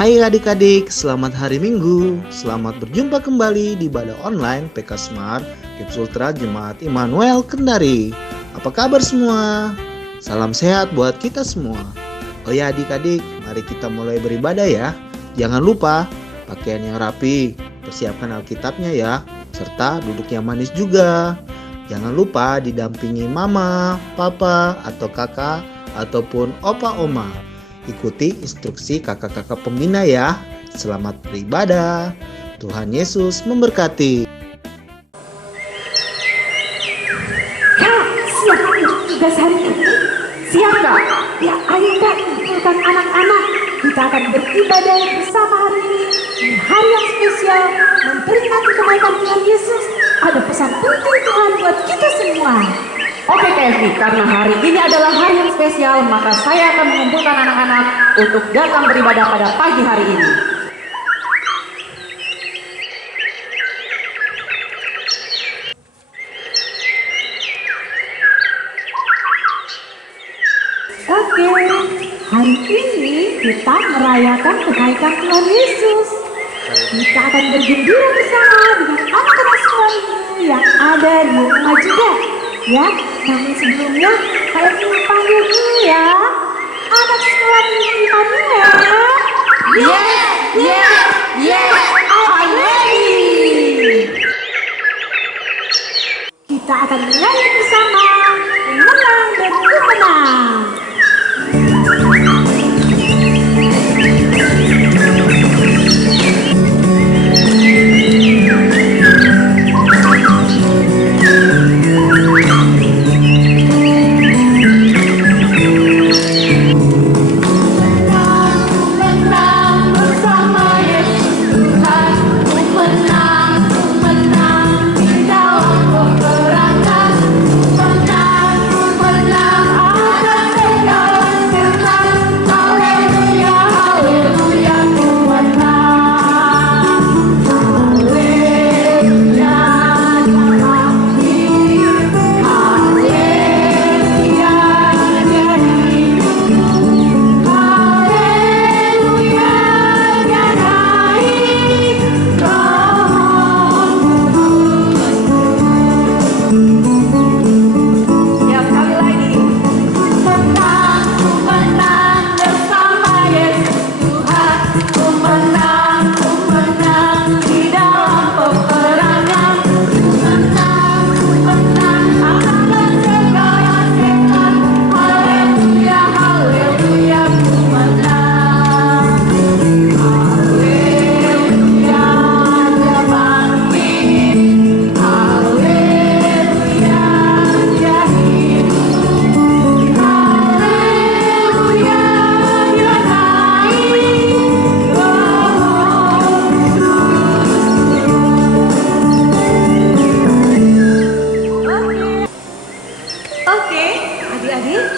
Hai adik-adik, selamat hari Minggu. Selamat berjumpa kembali di ibadah online PK Smart Gips Ultra Jemaat Immanuel Kendari. Apa kabar semua? Salam sehat buat kita semua. Oh ya adik-adik, mari kita mulai beribadah ya. Jangan lupa pakaian yang rapi, persiapkan Alkitabnya ya, serta duduk yang manis juga. Jangan lupa didampingi mama, papa, atau kakak, ataupun opa oma. Ikuti instruksi kakak-kakak pembina ya. Selamat beribadah. Tuhan Yesus memberkati. Kak, siap untuk tugas hari ini? Siap Kak? Ya ayo Kak, kumpulkan anak-anak. Kita akan beribadah bersama hari ini. Di hari yang spesial, memperingati kebaikan Tuhan Yesus. Ada pesan penting Tuhan buat kita semua. Oke KFB, karena hari ini adalah hari yang spesial, maka saya akan mengumpulkan anak-anak untuk datang beribadah pada pagi hari ini. Oke, hari ini kita merayakan kebaikan Tuhan Yesus. Kita akan bergembira bersama dengan anak-anak semua yang ada di rumah juga. Ya, namun sebelumnya kalian ingin panggil dulu ya anak sekolah di Immanuel. I'm ready. Kita akan menyanyi bersama menang dan menang.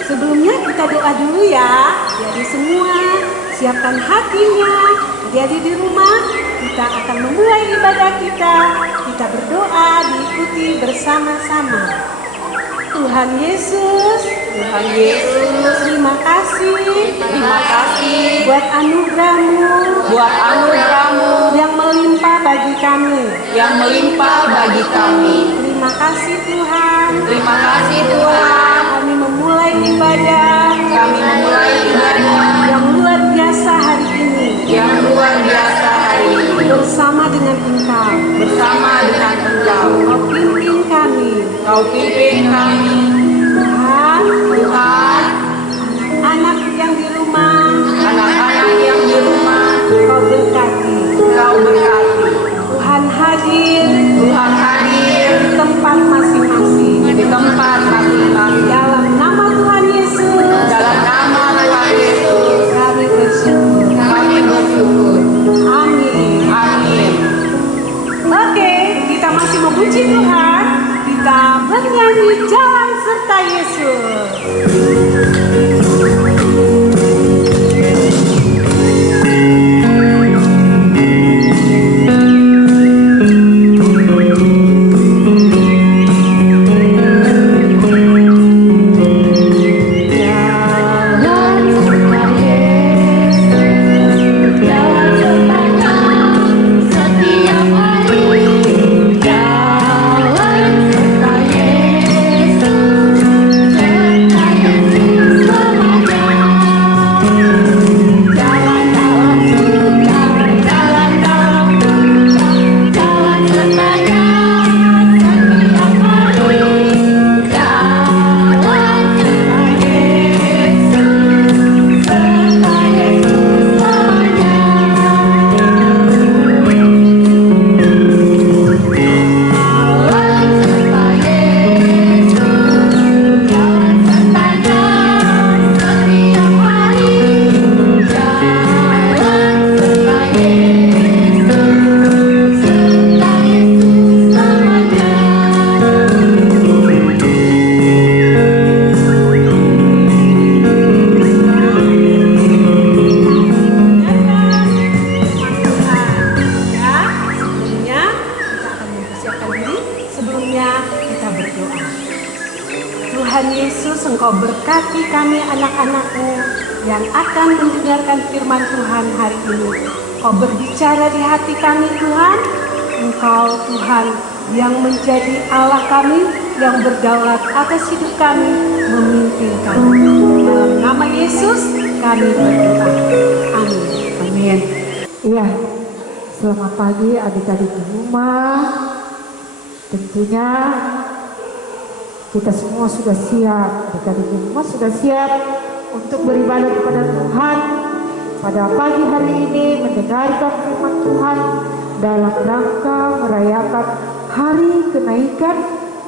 Sebelumnya kita doa dulu ya. Jadi semua siapkan hatinya. Jadi di rumah kita akan memulai ibadah kita. Kita berdoa diikuti bersama-sama. Tuhan Yesus, terima kasih buat anugerah-Mu yang melimpah bagi kami. Terima kasih Tuhan. Kami memulai ibadah yang luar biasa hari ini. Bersama dengan Engkau. Kau pimpin kami. Tuhan, anak yang di rumah, Kau berkati. Tuhan hadir di tempat masing-masing. Dalam nama Tuhan Yesus, kami bersyukur. Amin. Oke, kita masih memuji Tuhan. Kita menyanyi jalan serta Yesus, Engkau berkati kami anak-anak-Mu yang akan mendengarkan firman Tuhan hari ini. Kau berbicara di hati kami Tuhan. Engkau Tuhan yang menjadi Allah kami, yang berdaulat atas hidup kami, memimpin kami. Dalam nama Yesus kami berdoa. Amin. Amin. Iya, selamat pagi adik-adik di rumah. Tentunya kita semua sudah siap, adik-adik di rumah sudah siap untuk beribadah kepada Tuhan pada pagi hari ini, mendengarkan firman Tuhan dalam rangka merayakan hari kenaikan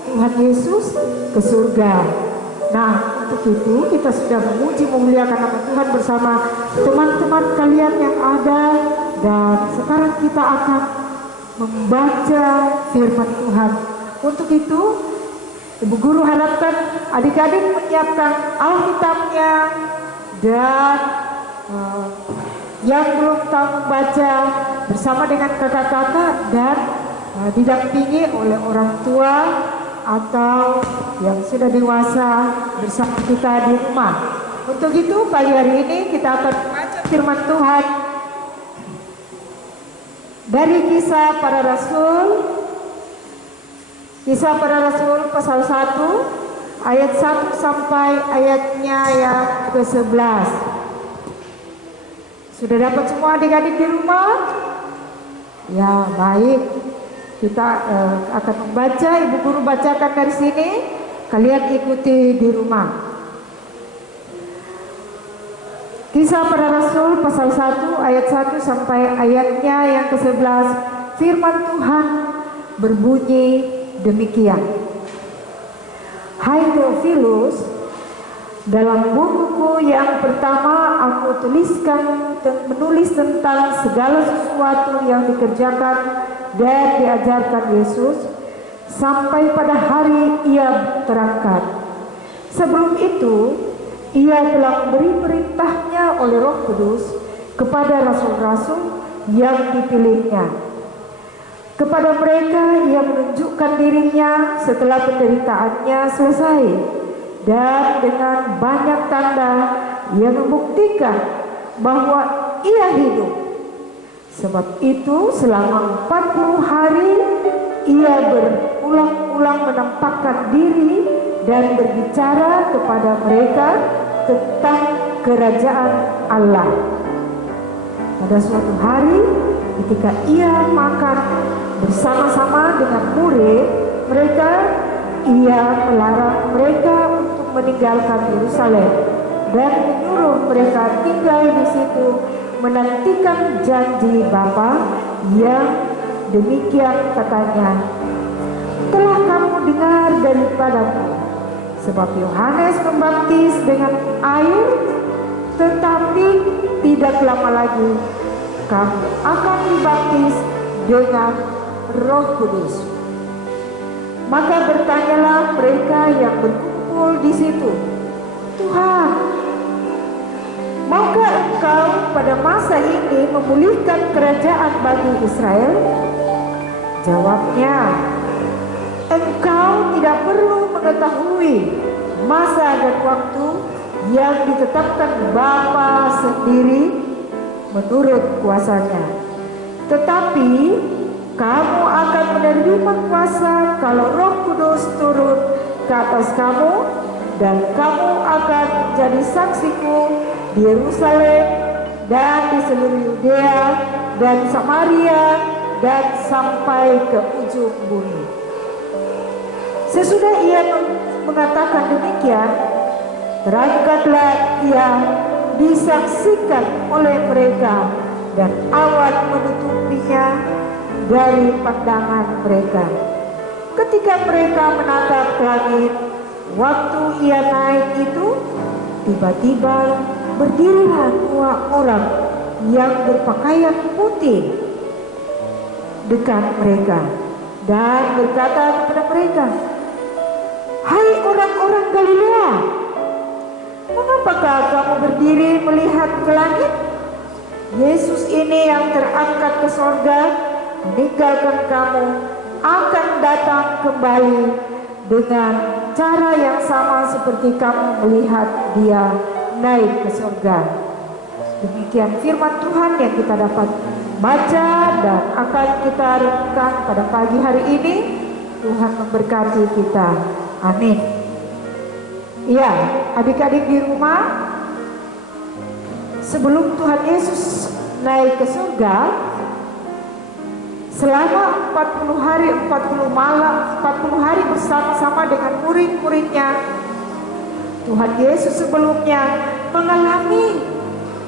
Tuhan Yesus ke surga. Nah, untuk itu kita sudah memuji memuliakan nama Tuhan bersama teman-teman kalian yang ada, dan sekarang kita akan membaca firman Tuhan. Untuk itu Ibu Guru harapkan adik-adik menyiapkan Alkitabnya, dan yang belum tahu membaca bersama dengan kakak-kakak dan didampingi oleh orang tua atau yang sudah dewasa bersama kita di rumah. Untuk itu pagi hari ini kita akan membaca firman Tuhan dari Kisah Para Rasul. Kisah Para Rasul pasal 1 ayat 1 sampai ayatnya yang ke-11. Sudah dapat semua adik-adik di rumah? Ya, baik. Kita akan membaca, Ibu Guru bacakan dari sini, kalian ikuti di rumah. Kisah Para Rasul pasal 1 ayat 1 sampai ayatnya yang ke-11. Firman Tuhan berbunyi demikian. Hai Theophilus, dalam bukuku yang pertama aku menulis tentang segala sesuatu yang dikerjakan dan diajarkan Yesus sampai pada hari ia terangkat. Sebelum itu, ia telah memberi perintahnya oleh Roh Kudus kepada rasul-rasul yang dipilihnya. Kepada mereka ia menunjukkan dirinya setelah penderitaannya selesai, dan dengan banyak tanda ia membuktikan bahwa ia hidup. Sebab itu selama 40 hari ia berulang-ulang menampakkan diri dan berbicara kepada mereka tentang kerajaan Allah. Pada suatu hari ketika ia makan bersama-sama dengan murid mereka, ia melarang mereka untuk meninggalkan Yerusalem dan menyuruh mereka tinggal di situ menantikan janji Bapa yang demikian katanya, telah kamu dengar daripadaku, sebab Yohanes membaptis dengan air, tetapi tidak lama lagi kamu akan dibaptis dengan Roh Kudus. Maka bertanyalah mereka yang berkumpul di situ, Tuhan, maukah Engkau pada masa ini memulihkan kerajaan bagi Israel? Jawabnya, Engkau tidak perlu mengetahui masa dan waktu yang ditetapkan Bapa sendiri menurut kuasanya. Tetapi kamu akan menerima kuasa kalau Roh Kudus turun ke atas kamu, dan kamu akan menjadi saksiku di Yerusalem dan di seluruh Yudea dan Samaria dan sampai ke ujung bumi. Sesudah ia mengatakan demikian, terangkatlah ia disaksikan oleh mereka, dan awan menutupinya dari pandangan mereka. Ketika mereka menatap langit, waktu ia naik itu, tiba-tiba berdirilah dua orang yang berpakaian putih dekat mereka dan berkata kepada mereka, hai orang-orang Galilea, mengapakah kamu berdiri melihat ke langit? Yesus ini yang terangkat ke sorga meninggalkan kamu akan datang kembali dengan cara yang sama seperti kamu melihat dia naik ke surga. Demikian firman Tuhan yang kita dapat baca dan akan kita renungkan pada pagi hari ini. Tuhan memberkati kita. Amin. Ya, adik-adik di rumah, sebelum Tuhan Yesus naik ke surga, selama 40 hari 40 malam 40 hari bersama-sama dengan murid-muridnya, Tuhan Yesus sebelumnya mengalami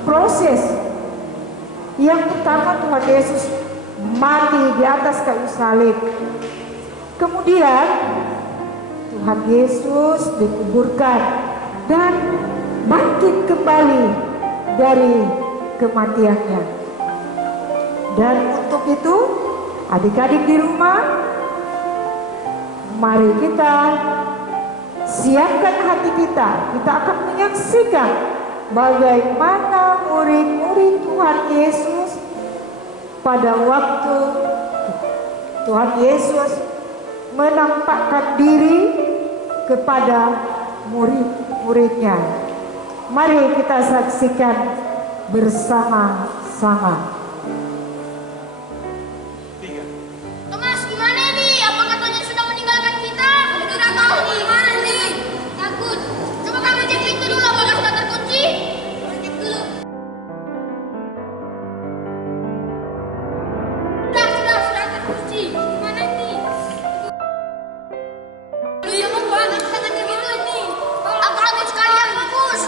proses yang pertama. Tuhan Yesus mati di atas kayu salib. Kemudian Tuhan Yesus dikuburkan dan bangkit kembali dari kematiannya. Dan untuk itu, adik-adik di rumah, mari kita siapkan hati kita. Kita akan menyaksikan bagaimana murid-murid Tuhan Yesus pada waktu Tuhan Yesus menampakkan diri kepada murid-muridnya. Mari kita saksikan bersama-sama. Thomas, gimana nih? Apakah Tuhan sudah meninggalkan kita? Tidak tahu gimana nih. Takut. Coba kamu cek pintu dulu, apakah sudah terkunci? Cek dulu. Sudah terkunci. Gimana nih? Iya, Mas, banget tangannya gitu nih. Aku takut sekali yang bagus.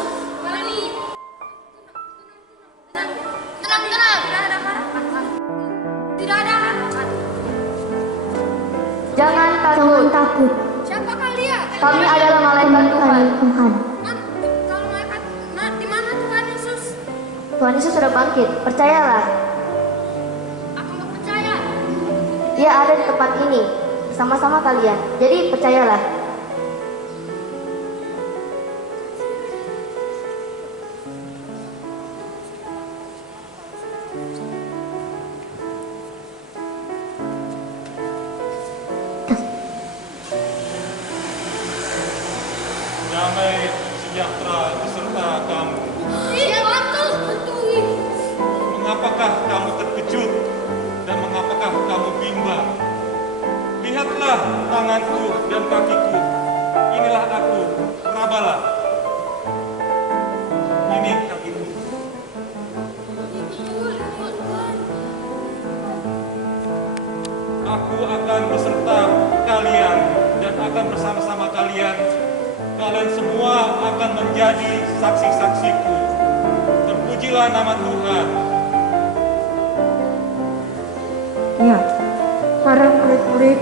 Mana nih? Tenang. Tidak ada harapan. Tidak ada harapan. Jangan takut. Siapa kalian? Kami adalah malaikat Tuhan. Kalau malaikat, di mana Tuhan Yesus? Tuhan Yesus sudah bangkit. Percayalah. Aku nggak percaya. Dia ada di tempat ini. Sama-sama kalian. Jadi percayalah. Damai sejahtera beserta kamu. Iya, betul. Mengapakah kamu terkejut dan mengapakah kamu bimbang? Lihatlah tanganku dan kakiku. Inilah aku, rabalah. Ini kakiku. Aku akan beserta kalian dan akan bersama-sama kalian. Kalian semua akan menjadi saksi-saksiku. Terpujilah nama Tuhan. Ya, para murid-murid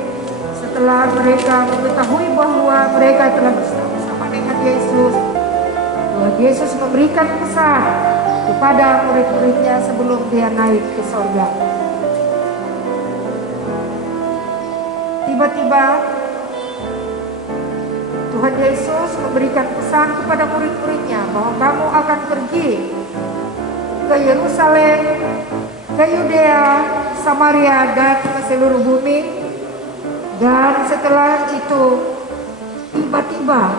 setelah mereka mengetahui bahwa mereka telah bersama-sama dengan Yesus, Tuhan Yesus memberikan pesan kepada murid-muridnya sebelum dia naik ke surga. Tiba-tiba Tuhan Yesus memberikan pesan kepada murid-muridnya bahwa kamu akan pergi ke Yerusalem, ke Yudea, Samaria, dan ke seluruh bumi. Dan setelah itu tiba-tiba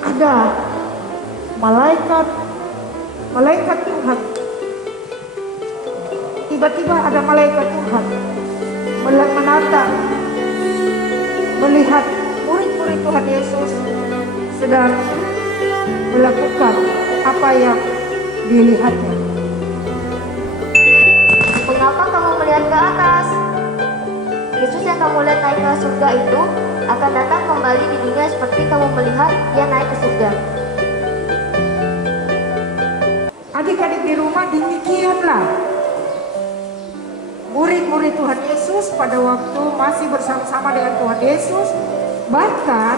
ada malaikat Tuhan. Tiba-tiba ada malaikat Tuhan menatap, melihat murid-murid Tuhan Yesus sedang melakukan apa yang dilihatnya. Mengapa kamu melihat ke atas? Yesus yang kamu lihat naik ke surga itu akan datang kembali di dunia seperti kamu melihat dia naik ke surga. Adik-adik di rumah, demikianlah murid-murid Tuhan Yesus pada waktu masih bersama-sama dengan Tuhan Yesus. Bahkan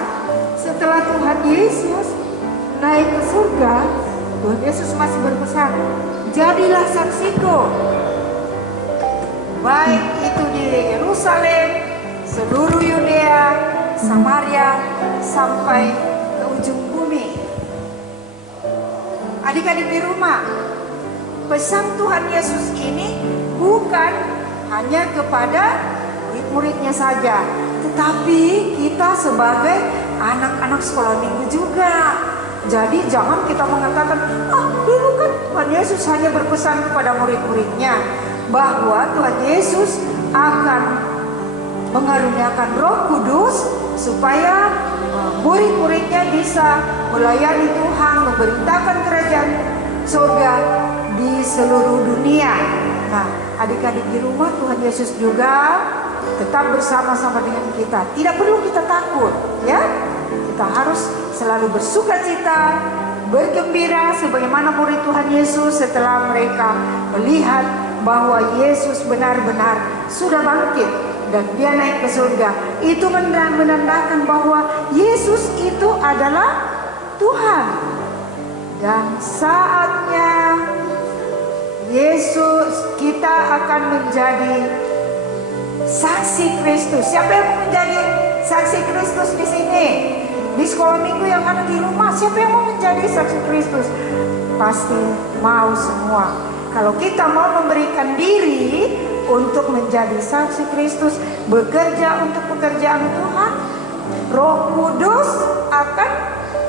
setelah Tuhan Yesus naik ke surga, Tuhan Yesus masih berpesan, jadilah saksiku, baik itu di Yerusalem, seluruh Yudea, Samaria, sampai ke ujung bumi. Adik-adik di rumah, pesan Tuhan Yesus ini bukan hanya kepada murid-muridnya saja, tetapi kita sebagai anak-anak sekolah minggu juga. Jadi jangan kita mengatakan, dulu kan Tuhan Yesus hanya berpesan kepada murid-muridnya bahwa Tuhan Yesus akan mengaruniakan Roh Kudus supaya murid-muridnya bisa melayani Tuhan, memberitakan kerajaan surga di seluruh dunia. Nah, adik-adik di rumah, Tuhan Yesus juga tetap bersama-sama dengan kita. Tidak perlu kita takut, ya. Kita harus selalu bersukacita, bergembira sebagaimana murid Tuhan Yesus setelah mereka melihat bahwa Yesus benar-benar sudah bangkit dan dia naik ke surga. Itu menandakan bahwa Yesus itu adalah Tuhan. Dan saatnya Yesus, kita akan menjadi saksi Kristus. Siapa yang mau menjadi saksi Kristus di sini? Di sekolah minggu yang ada di rumah, siapa yang mau menjadi saksi Kristus? Pasti mau semua. Kalau kita mau memberikan diri untuk menjadi saksi Kristus, bekerja untuk pekerjaan Tuhan, Roh Kudus akan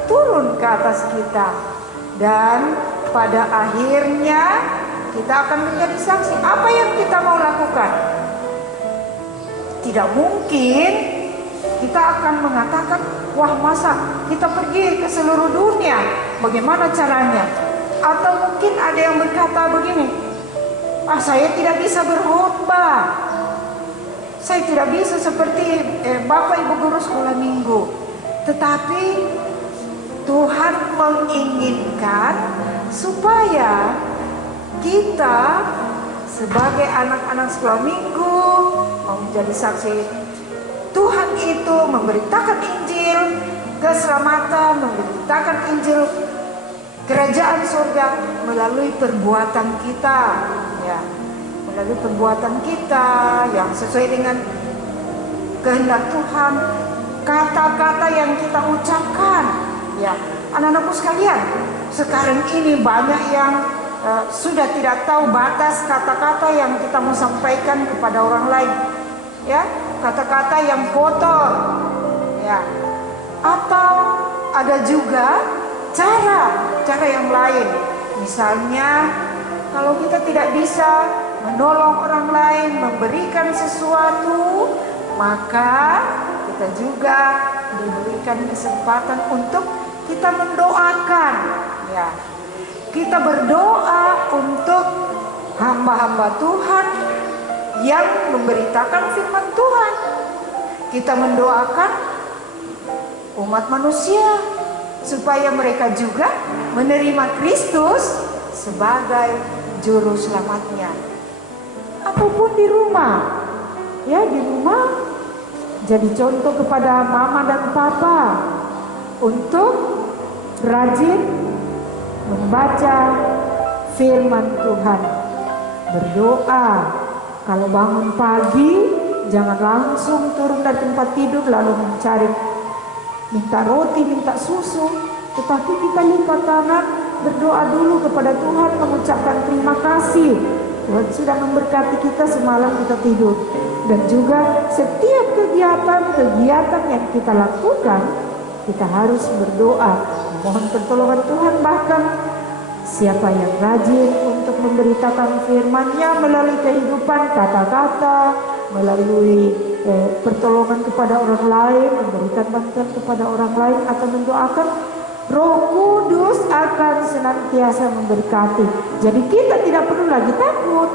turun ke atas kita. Dan pada akhirnya kita akan menjadi saksi. Apa yang kita mau lakukan? Tidak mungkin kita akan mengatakan, wah masa kita pergi ke seluruh dunia, bagaimana caranya? Atau mungkin ada yang berkata begini, saya tidak bisa berkhotbah, saya tidak bisa seperti Bapak Ibu guru sekolah minggu. Tetapi Tuhan menginginkan supaya kita sebagai anak-anak sekolah minggu mau menjadi saksi Tuhan itu, memberitakan Injil keselamatan, memberitakan Injil kerajaan surga melalui perbuatan kita, ya, melalui perbuatan kita yang sesuai dengan kehendak Tuhan, kata-kata yang kita ucapkan, ya. Anak-anakku sekalian, sekarang ini banyak yang sudah tidak tahu batas kata-kata yang kita mau sampaikan kepada orang lain, ya, kata-kata yang kotor, ya. Atau ada juga cara yang lain. Misalnya kalau kita tidak bisa menolong orang lain, memberikan sesuatu, maka kita juga diberikan kesempatan untuk kita mendoakan, ya. Kita berdoa untuk hamba-hamba Tuhan yang memberitakan firman Tuhan. Kita mendoakan umat manusia supaya mereka juga menerima Kristus sebagai juru selamatnya. Apapun di rumah, ya, di rumah jadi contoh kepada mama dan papa untuk rajin membaca firman Tuhan, berdoa. Kalau bangun pagi, jangan langsung turun dari tempat tidur lalu mencari minta roti, minta susu, tetapi kita lipat tangan, berdoa dulu kepada Tuhan, mengucapkan terima kasih. Tuhan sudah memberkati kita semalam kita tidur. Dan juga setiap kegiatan yang kita lakukan, kita harus berdoa, mohon pertolongan Tuhan. Bahkan siapa yang rajin untuk memberitakan firman-Nya melalui kehidupan, kata-kata, melalui pertolongan kepada orang lain, memberikan bantuan kepada orang lain atau mendoakan, Roh Kudus akan senantiasa memberkati. Jadi kita tidak perlu lagi takut,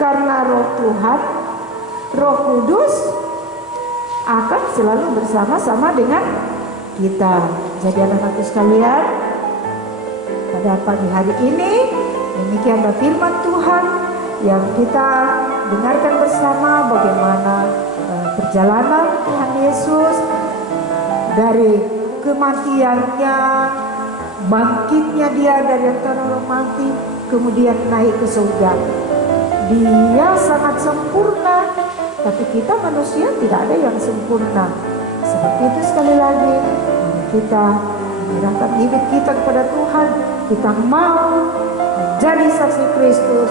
karena Roh Tuhan, Roh Kudus akan selalu bersama-sama dengan kita. Jadi anak-anak sekalian, pada pagi hari ini demikianlah firman Tuhan yang kita dengarkan bersama, bagaimana perjalanan Tuhan Yesus dari kematiannya, bangkitnya dia dari antara orang mati, kemudian naik ke surga. Dia sangat sempurna, tapi kita manusia tidak ada yang sempurna. Sebab itu sekali lagi, mari kita menyerahkan hidup kita kepada Tuhan. Kita mau menjadi saksi Kristus,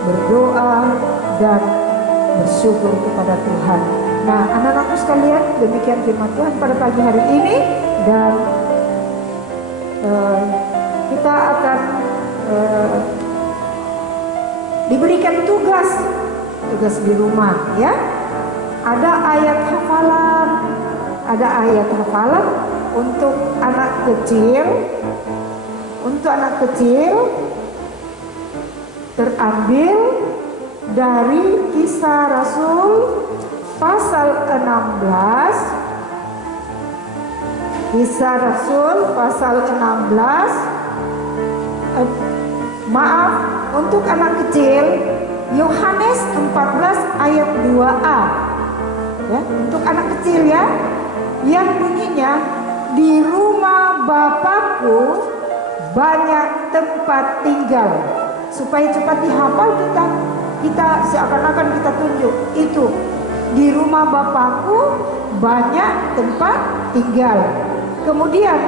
berdoa dan bersyukur kepada Tuhan. Nah, anak-anakku sekalian, demikian firman Tuhan pada pagi hari ini, dan kita akan diberikan tugas di rumah, ya. Ada ayat hafalan untuk anak kecil. Untuk anak kecil terambil dari Kisah Rasul pasal 16. Kisah Rasul pasal 16. Untuk anak kecil Yohanes 14 ayat 2a. Ya, untuk anak kecil, ya, yang bunyinya, di rumah Bapakku banyak tempat tinggal. Supaya cepat dihafal, kita seakan-akan kita tunjuk itu, di rumah Bapakku banyak tempat tinggal. Kemudian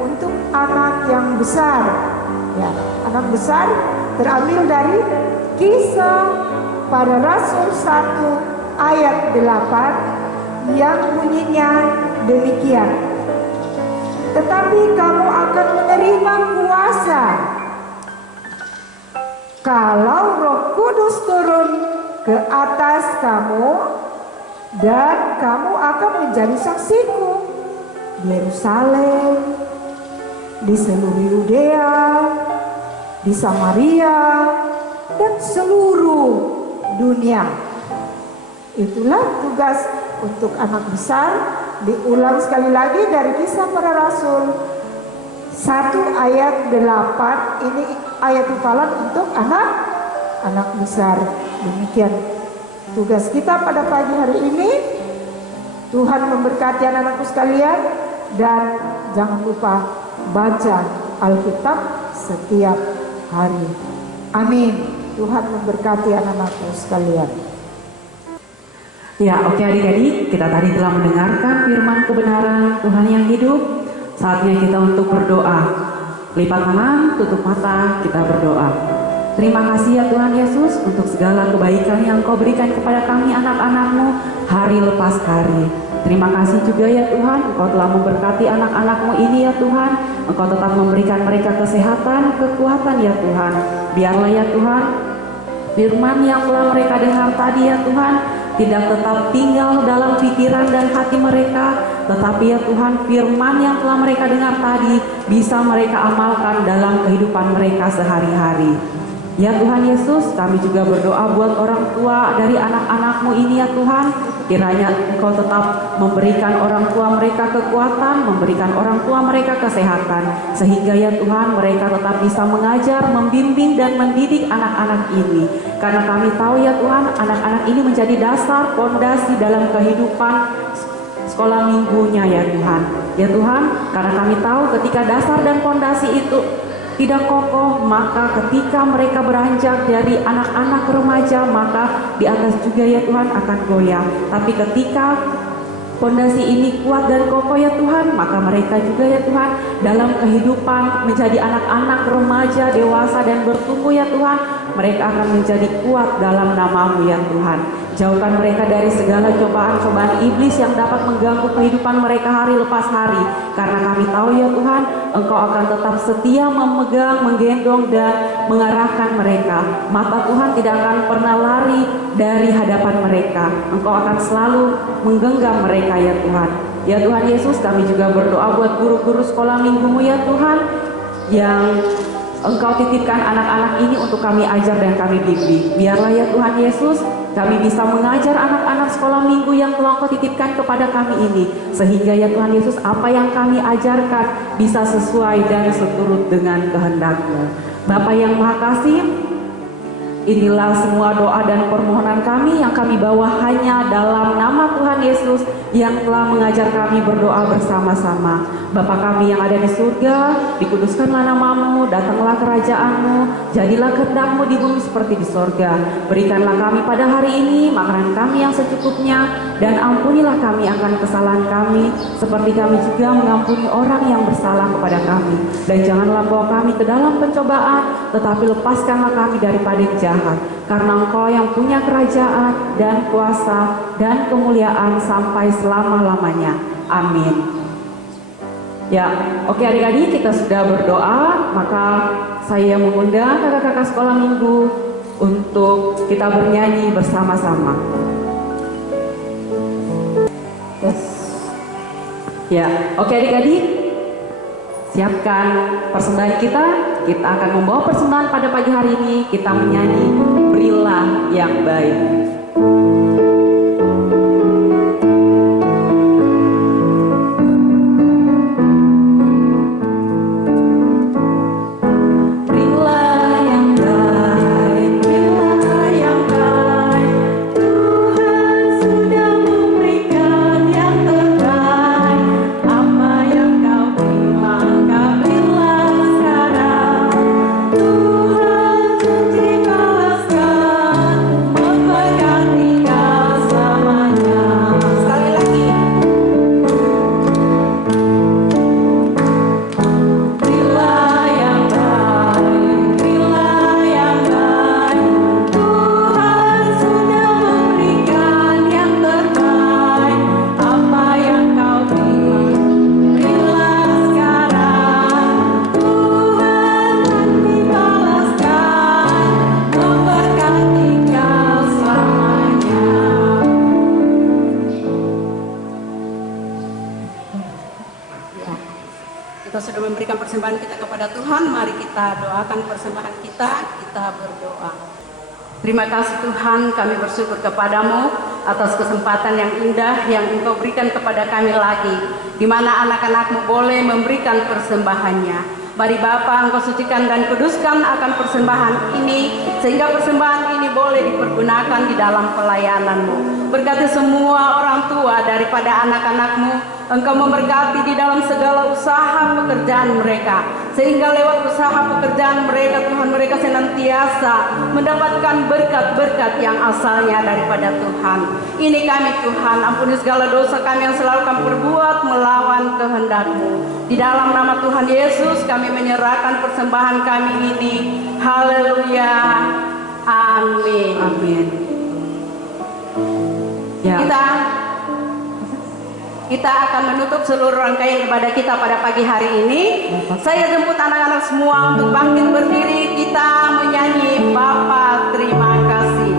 untuk anak yang besar, ya, anak besar terambil dari Kisah Para Rasul 1 ayat 8 yang bunyinya demikian. Tetapi kamu akan menerima kuasa kalau Roh Kudus turun ke atas kamu, dan kamu akan menjadi saksiku di Yerusalem, di seluruh Yudea, di Samaria, dan seluruh dunia. Itulah tugas untuk anak besar. Diulang sekali lagi dari Kisah Para Rasul 1 ayat 8. Ini ayat hafalan untuk anak besar. Demikian tugas kita pada pagi hari ini. Tuhan memberkati anak-anakku sekalian, dan jangan lupa baca Alkitab setiap hari. Amin. Tuhan memberkati anak-anakku sekalian. Ya, oke adik-adik, kita tadi telah mendengarkan firman kebenaran Tuhan yang hidup. Saatnya kita untuk berdoa. Lipat tangan, tutup mata, kita berdoa. Terima kasih ya Tuhan Yesus untuk segala kebaikan yang Kau berikan kepada kami anak-anak-Mu hari lepas hari. Terima kasih juga ya Tuhan, Engkau telah memberkati anak-anak-Mu ini ya Tuhan. Engkau tetap memberikan mereka kesehatan, kekuatan ya Tuhan. Biarlah ya Tuhan, firman yang telah mereka dengar tadi ya Tuhan, tidak tetap tinggal dalam pikiran dan hati mereka, tetapi ya Tuhan, firman yang telah mereka dengar tadi bisa mereka amalkan dalam kehidupan mereka sehari-hari. Ya Tuhan Yesus, kami juga berdoa buat orang tua dari anak-anak-Mu ini ya Tuhan. Kiranya Engkau tetap memberikan orang tua mereka kekuatan, memberikan orang tua mereka kesehatan, sehingga ya Tuhan mereka tetap bisa mengajar, membimbing dan mendidik anak-anak ini. Karena kami tahu ya Tuhan, anak-anak ini menjadi dasar, fondasi dalam kehidupan sekolah minggunya ya Tuhan. Ya Tuhan, karena kami tahu ketika dasar dan fondasi itu tidak kokoh, maka ketika mereka beranjak dari anak-anak remaja, maka di atas juga ya Tuhan akan goyah. Tapi ketika fondasi ini kuat dan kokoh ya Tuhan, maka mereka juga ya Tuhan dalam kehidupan menjadi anak-anak remaja, dewasa dan bertumbuh ya Tuhan, mereka akan menjadi kuat dalam nama-Mu ya Tuhan. Jauhkan mereka dari segala cobaan-cobaan iblis yang dapat mengganggu kehidupan mereka hari lepas hari. Karena kami tahu ya Tuhan, Engkau akan tetap setia memegang, menggendong dan mengarahkan mereka. Mata Tuhan tidak akan pernah lari dari hadapan mereka. Engkau akan selalu menggenggam mereka ya Tuhan. Ya Tuhan Yesus, kami juga berdoa buat guru-guru sekolah minggu-Mu ya Tuhan, yang Engkau titipkan anak-anak ini untuk kami ajar dan kami bimbing. Biarlah ya Tuhan Yesus, kami bisa mengajar anak-anak sekolah minggu yang telah Engkau titipkan kepada kami ini. Sehingga ya Tuhan Yesus, apa yang kami ajarkan bisa sesuai dan seturut dengan kehendak-Mu. Bapa yang Maha Kasih, inilah semua doa dan permohonan kami yang kami bawa hanya dalam nama Tuhan Yesus yang telah mengajar kami berdoa bersama-sama. Bapa kami yang ada di surga, dikuduskanlah nama-Mu, datanglah kerajaan-Mu, jadilah kehendak-Mu di bumi seperti di sorga. Berikanlah kami pada hari ini makanan kami yang secukupnya, dan ampunilah kami akan kesalahan kami, seperti kami juga mengampuni orang yang bersalah kepada kami. Dan janganlah bawa kami ke dalam pencobaan, tetapi lepaskanlah kami daripada yang jahat. jahat, karena Engkau yang punya kerajaan dan kuasa dan kemuliaan sampai selama-lamanya. Amin. Ya, oke adik-adik, kita sudah berdoa, maka saya mengundang kakak-kakak sekolah minggu untuk kita bernyanyi bersama-sama. Ya, oke adik-adik, siapkan persembahan kita. Kita akan membawa persembahan pada pagi hari ini. Kita menyanyi Berilah yang Baik. Kita sudah memberikan persembahan kita kepada Tuhan, mari kita doakan persembahan kita berdoa. Terima kasih Tuhan, kami bersyukur kepadamu atas kesempatan yang indah yang Engkau berikan kepada kami lagi, di mana anak-anak-Mu boleh memberikan persembahannya. Mari Bapa, Engkau sucikan dan kuduskan akan persembahan ini, sehingga persembahan ini boleh dipergunakan di dalam pelayanan-Mu. Berkati semua orang tua daripada anak-anak-Mu, Engkau memberkati di dalam segala usaha pekerjaan mereka, sehingga lewat usaha pekerjaan mereka, Tuhan, mereka senantiasa mendapatkan berkat-berkat yang asalnya daripada Tuhan. Ini kami Tuhan, ampuni segala dosa kami yang selalu kami perbuat melawan kehendak-Mu. Di dalam nama Tuhan Yesus kami menyerahkan persembahan kami ini. Haleluya. Amin. Amin. Ya. Kita akan menutup seluruh rangkaian ibadah kita pada pagi hari ini. Saya jemput anak-anak semua untuk bangkit berdiri. Kita menyanyi Bapa Terima Kasih.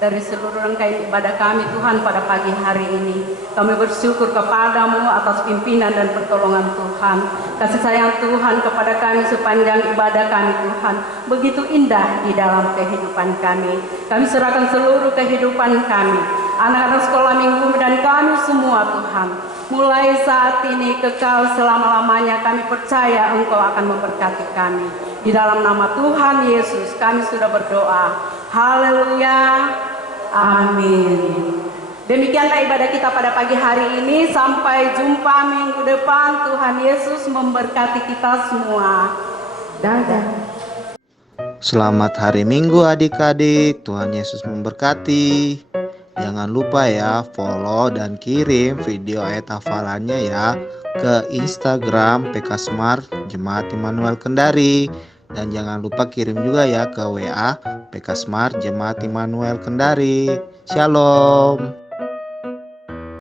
Dari seluruh rangkaian ibadah kami Tuhan pada pagi hari ini, kami bersyukur kepadamu atas pimpinan dan pertolongan Tuhan. Kasih sayang Tuhan kepada kami sepanjang ibadah kami Tuhan begitu indah di dalam kehidupan kami. Kami serahkan seluruh kehidupan kami, anak-anak sekolah minggu dan kami semua Tuhan. Mulai saat ini kekal selama-lamanya kami percaya Engkau akan memberkati kami. Di dalam nama Tuhan Yesus kami sudah berdoa. Haleluya. Amin. Demikianlah ibadah kita pada pagi hari ini. Sampai jumpa minggu depan. Tuhan Yesus memberkati kita semua. Dadah. Selamat hari Minggu adik-adik, Tuhan Yesus memberkati. Jangan lupa ya follow dan kirim video ayat hafalannya ya ke Instagram PK Smart Jemaat Immanuel Kendari. Dan jangan lupa kirim juga ya ke WA PK Smart Jemaat Immanuel Kendari. Shalom.